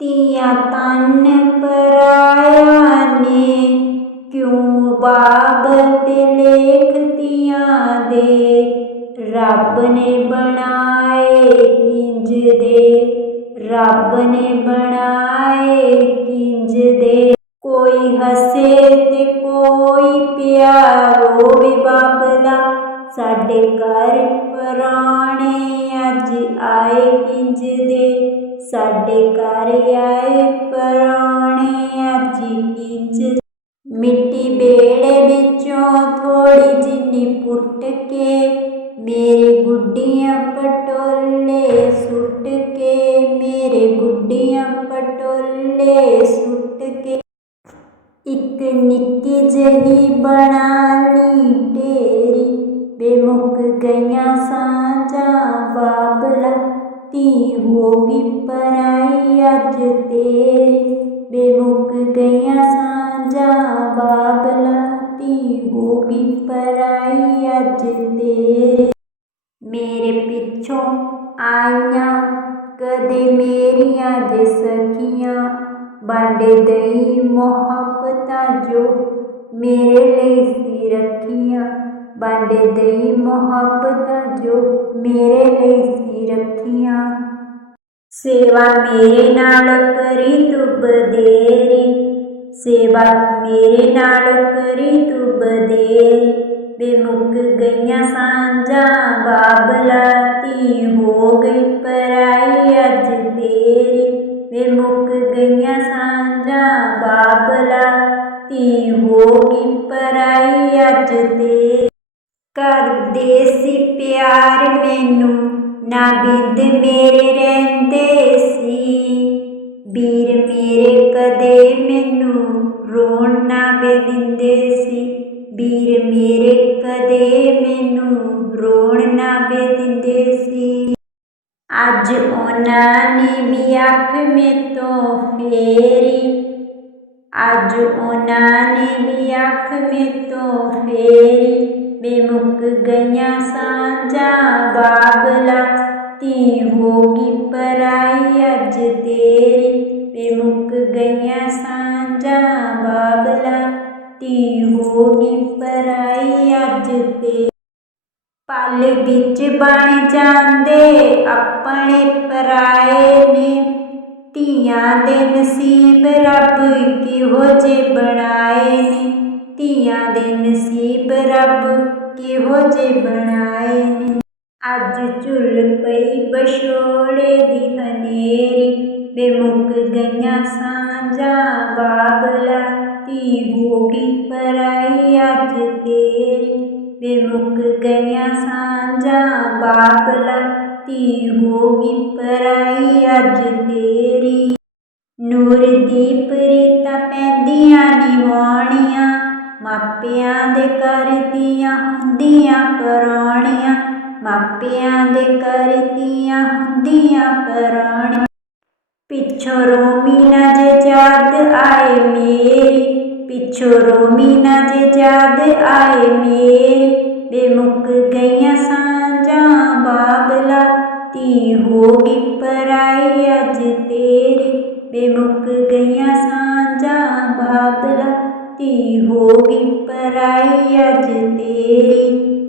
ਧੀਆਂ ਤਨ ਪਰਾਇਆ ਨੇ, ਕਿਉਂ ਬਾਬਤ ਲੇਖਤੀਆਂ ਦੇ? ਰੱਬ ਨੇ ਬਣਾਏ ਕਿੰਜ ਦੇ? ਰੱਬ ਨੇ ਬਣਾਏ ਕਿੰਜ ਦੇ? ਕੋਈ ਹੱਸੇ ਤੇ ਕੋਈ ਪਿਆਰ ਵੀ ਬਾਬਲਾ ਸਾਡੇ ਘਰ ਪਰਾਣੇ ਅੱਜ ਆਏ ਕਿੰਜ ਦੇ? ਸਾਡੇ ਘਰ ਆਏ ਪਰਾਣੇ ਅੱਜ ਕਿੰਜ ਮਿੱਟੀ ਬੇੜੇ ਵਿੱਚੋਂ ਥੋੜੀ ਜਿੰਨੀ ਪੁੱਟ ਕੇ ਮੇਰੇ ਗੁੱਡੀਆਂ ਪਟੋਲੇ ਸੁੱਟ ਕੇ, ਮੇਰੇ ਗੁੱਡੀਆਂ ਪਟੋਲੇ ਸੁੱਟ ਕੇ। ਇੱਕ ਨਿੱਕੀ ਜਿਹੀ ਬਣਾ ਲਈ ਢੇਰੀ, ਬੇਮੁਖ ਗਈਆਂ ਸਾਂਝਾਂ ਬਾਬਲਾ ਧੀ ਹੋ ਗਈ ਪਰਾਈ ਅੱਜ ਤੇਰੀ। ਬੇਮੁੱਕ ਗਈਆਂ ਸਾਂਝਾਂ ਬਾਬਲਾ ਧੀ ਹੋ ਵੀ ਪਰਾਈ ਅੱਜ ਤੇਰੀ। ਮੇਰੇ ਪਿੱਛੋਂ ਆਈਆਂ ਕਦੇ ਮੇਰੀਆਂ ਜੇ ਸਖੀਆਂ ਬਾਂਡੇ ਦਈ ਮੁਹੱਬਤਾਂ ਜੋ ਮੇਰੇ ਲਈ ਸੀ ਰੱਖੀਆਂ। ਬਾਂਡੇ ਦਈ ਮੁਹੱਬਤਾਂ ਜੋ ਮੇਰੇ ਲਈ ਸੀ ਰੱਖੀਆਂ। ਸੇਵਾ ਮੇਰੇ ਨਾਲ ਕਰੀ ਤੂੰ ਬਦੇਰੀ ਸੇਵਾ ਮੇਰੇ ਨਾਲ ਕਰੀ ਤੂੰ ਬਦੇਰੀ ਬੇਮੁੱਕ ਗਈਆਂ ਸਾਂਝਾਂ ਬਾਬਲਾ ਤੀ ਹੋ ਗਈ ਪਰਾਈ ਅੱਜ ਤੇਰੀ। ਬੇਮੁੱਕ ਗਈਆਂ ਸਾਂਝਾਂ ਬਾਬਲਾ ਤੀ ਹੋ ਗਈ ਪਰਾਈ ਅੱਜ ਤੇ ਕਰਦੇ ਸੀ ਪਿਆਰ ਮੈਨੂੰ ਨਾ ਬਿੰਦ ਮੇਰੇ ਰਹਿੰਦੇ ਸੀ। ਵੀਰ ਮੇਰੇ ਕਦੇ ਮੈਨੂੰ ਰੋਣ ਨਾ ਵੇ ਦਿੰਦੇ ਸੀ। ਵੀਰ ਮੇਰੇ ਕਦੇ ਮੈਨੂੰ ਰੋਣ ਨਾ ਵੇ ਦਿੰਦੇ ਸੀ। ਅੱਜ ਉਹਨਾਂ ਨੇ ਵੀ ਅੱਖ ਮੇਤੋਂ ਫੇਰੀ। ਅੱਜ ਉਹਨਾਂ ਨੇ ਵੀ ਅੱਖ ਮੇਤੋਂ ਫੇਰੀ। ਬੇਮੁੱਕ ਗਈਆਂ ਸਾਂਝਾਂ ਬਾਬਲਾ। ਤੀ ਹੋਗੀ ਗਈ ਪਰਾਈ ਅੱਜ ਤੇਰੀ। ਬੇਮੁੱਕ ਗਈਆਂ ਸਾਂਝਾਂ ਬਾਬਲਾ। ਧੀ ਹੋ ਪਰਾਈ ਅੱਜ ਤੇ ਪਲ ਵਿੱਚ ਬਣ ਜਾਂਦੇ ਆਪਣੇ ਪਰਾਏ ਨੇ। ਧੀਆਂ ਦੇ ਨਸੀਬ ਰੱਬ ਕਿਹੋ ਜੇ ਬਣਾਏ ਨੇ। ਧੀਆਂ ਦੇ ਨਸੀਬ ਰੱਬ ਕਿਹੋ ਜੇ ਬਣਾਏ ਨੇ? ਅੱਜ ਝੁੱਲ ਪਈ ਬਸ਼ੋੜੇ ਦੀ ਹਨੇਰੀ, ਬੇਮੁਖ ਗਈਆਂ ਸਾਂਝਾਂ ਬਾਬਲਾ, ਧੀ ਹੋ ਗਈ ਪਰਾਈ ਅੱਜ ਤੇਰੀ। ਬੇਮੁਖ ਗਈਆਂ ਸਾਂਝਾਂ ਬਾਬਲਾ, ਧੀ ਹੋ ਗਈ ਪਰਾਈ ਅੱਜ ਤੇਰੀ। ਨੂਰ ਦੀਪ ਰੀਤਾਂ ਪੈਂਦੀਆਂ ਨਿਵਾਉਣ ਮਾਪਿਆਂ ਦੇ ਕਰਦੀਆਂ ਹੁੰਦੀਆਂ ਪਰਾਣੀਆਂ, ਮਾਪਿਆਂ ਦੇ ਕਰਦੀਆਂ ਹੁੰਦੀਆਂ ਪਰਾਣੀਆਂ। ਪਿੱਛੋਂ ਰੋਮੀ ਨਾ ਜੇ ਯਾਦ ਆਏ ਮੇਰੀ, ਪਿੱਛੋਂ ਰੋਮੀ ਨਾ ਜੇ ਯਾਦ ਆਏ ਮੇਰੀ। ਬੇਮੁੱਕ ਗਈਆਂ ਸਾਂਝਾਂ ਬਾਬਲਾ ਤੀ ਹੋ ਗਈ ਪਰਾਈ ਅੱਜ ਤੇਰੀ। ਬੇਮੁੱਕ ਗਈਆਂ ਸਾਂਝਾਂ ਬਾਬਲਾ ਧੀ ਹੋ ਗਈ ਪਰਾਈ ਅੱਜ ਤੇਰੀ।